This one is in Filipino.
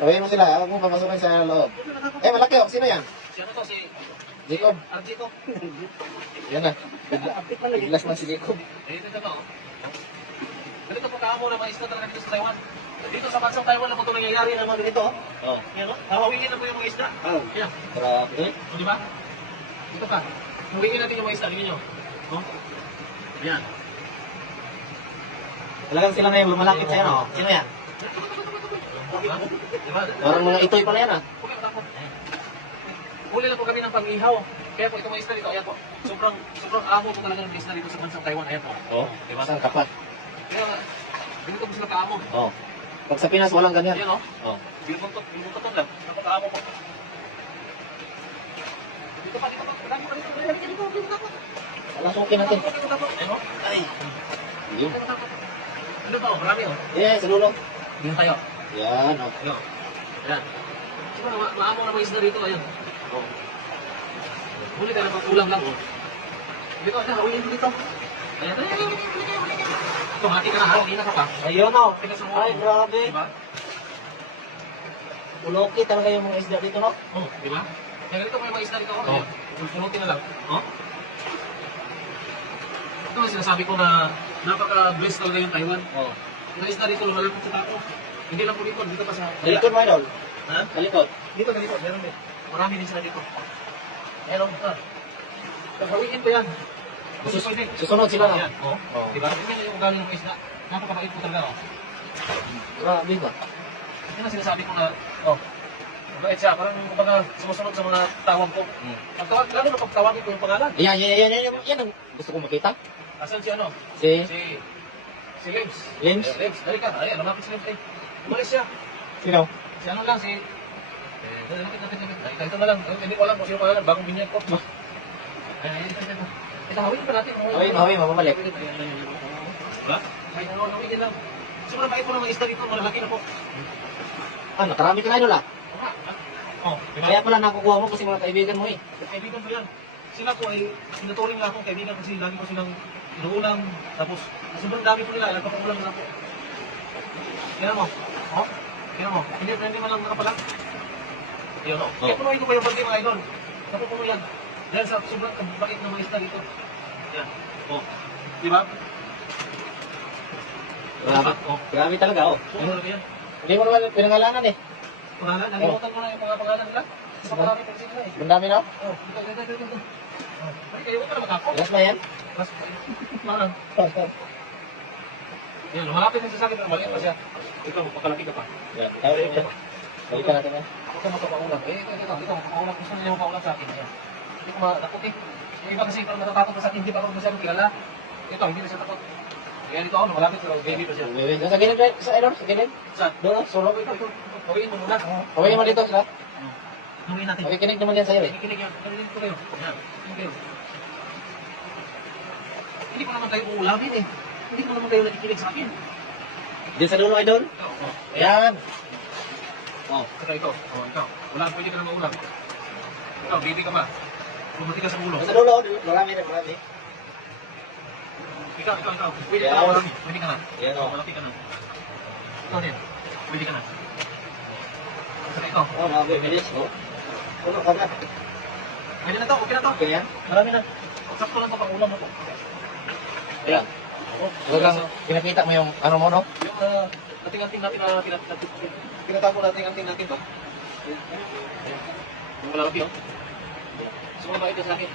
Tawagin mo sila, huwag mo papasukin sa loob. Eh, malaki oh. Sino yan? Si ano to, si Jacob. Arjito. Yan na. Biglas na si Jacob. Dito ito to. Ganito po kaamo na mga isda talaga dito sa Taiwan. Dito sa bansang Taiwan na po ito nangyayari ng mga ganito. Oh. Yan o. Hawawingin na po yung mga isda. Oh. Yan. Grabe. O, di ba? Dito pa. Hawingin natin yung mga isda. Tingnan nyo. O. Yan. Talagang sila na yung lumalapit sa'yo, no? Sino yan? Diba? Parang mga itoy pala yan, ah. Huli lang po kami ng pang-ihaw. Kaya po itong mga isda dito, ayan po. Sobrang amo po talaga ng isda dito sa bansang Taiwan. Ayan po. Oh. Diba? Saan kapat? Kaya, ganito po sila kaamo. Oh. Pag sa Pinas, walang ganyan. Ayan o. Oh. Binubuntot lang. Ako kaamo po. Dito pa, dito pa. Dito pa, dito pa. Alasukin natin. Ayan o. Ay. Yun. Ano ba o? Marami o. Yeah, sa dulo. Dito tayo. Yan, oh. Ayan. Ayan. Siguro, maamo na mga isda dito. Ayan. Oh. Huli tayo ng ulam lang. Dito, ayan. Hawin dito. Ayan. Ito, hati ka na ha. Hindi na ka pa. Ayun, oh. Tingnan sa Ay, grabe. Diba? Uloki talaga yung mga isda dito, no? Oh, diba? Kaya ganito mo yung mga isda dito. Oh. Ayan. Pulutin na lang. Oh. Ito ang sinasabi ko na napaka-blessed talaga yung Taiwan. Oh. Yung isda dito, lumalapit sa tao. Hindi lang po dito. Dito pa sa... Talikod mo, idol. Ha? Talikod. Dito, dito. Meron din. Marami din sila dito. Meron. Hawiin ko yan. Pwede. Susunod sila, no? Ayan. Oh. Oh. Diba? Tingnan yung ugali ng isda. Napakabait po talaga. Oh. Grabe ba? Yan ang sinasabi ko na, oh, mabait siya. Parang kumbaga sumusunod sa mga tawag ko. Pagtawag, lalo na pagtawagin ko yung pangalan. Yan ang gusto kong makita. Asan si ano? Si Si Lims. Lims? Lims, dali ka. Ayan, lumapit si Lims. Ay, umalis siya. Sino? Si ano lang, si... Lapit. Ay, ito na lang. Hindi ko alam kung sino pangalan. Bagong binyag ko. Ay, ito. Itahawin pa natin. Hawin, mababalik. Diba? Ay, nawawin lang. Sobrang bait po ng mga isda dito. Malalaki na po. Ah, nakarami ka na, idol, ah. Oh, diba? Kaya pala nakukuha mo kasi mga kaibigan mo, eh. Kaibigan ko yan. Sila po ay sinuturing na akong kaibigan kasi lagi ko silang inuulam. Tapos, sobrang dami po nila. Nagpapakulam na po. Tingnan mo. Oh, tingnan mo. Hindi man lang nakapalang. Yun, no? Kaya punuin ko pa yung birthday mga idol. Napupuno yan. Dahil sa sobrang bait ng mga isda dito. Yan. Oh. Diba? Grabe. Oh. Grabe talaga, oh. Ano yan? Hindi mo naman pinangalanan, eh. Pangalan? Nalimutan ko na yung mga pangalan nila. Sa marami pa sila eh. Ang dami, no? Oh, ito. Oh. Ay, kayo ka na makako. Last na yan? Mas, parang. Yan, lumalapit din sa akin, pero maliit pa siya. Ikaw, pakalaki ka pa. Yan. Balikan natin yan. Huwag ka magpapaulam. Ito, magpapaulam. Gusto niya magpapaulam sa akin. Yan. Hindi ko matakot eh. Yung iba kasi parang natatakot pa sa akin, hindi pa ako masyadong kilala. Ito, hindi na siya takot. Kaya dito ako, lumalapit, pero baby pa siya. Sa gilid, sa idol? Sa gilid? Saan? Doon, oh. Solo, ito. Hawiin mo muna. Hawaii mo dito sila. Hawiin natin. Makikinig naman yan sa'yo, eh. Nakikinig yan. Nakikinig ko kayo. Yan. Nakikinig kayo. Hindi ko naman kayo uulamin eh. Hindi ko naman kayo nakikinig sa akin. Diyan sa dulo, idol? Oh. Ayan. Oh, ito. Oh, ikaw. Wala, pwede ka na maulam. Ikaw, baby ka pa. Pumati ka sa ulo. Sa dulo, marami na, marami. Ikaw. Pwede ka Yeah. na maulam. Pwede ka na. Yan, oh. Malaki ka na. Ikaw din. Pwede ka na. Saka ikaw. Oh, mga bilis, oh. Puno ka na. Pwede na to. Okay na to. Okay, yan. Marami na. Sakto lang to pang ulam na to. Ayan. Talagang pinakita mo yung ano mo, no? Yung nating-anting natin na tinatago nating-anting natin to. Yung malaki oh. Sumabay ito sa akin.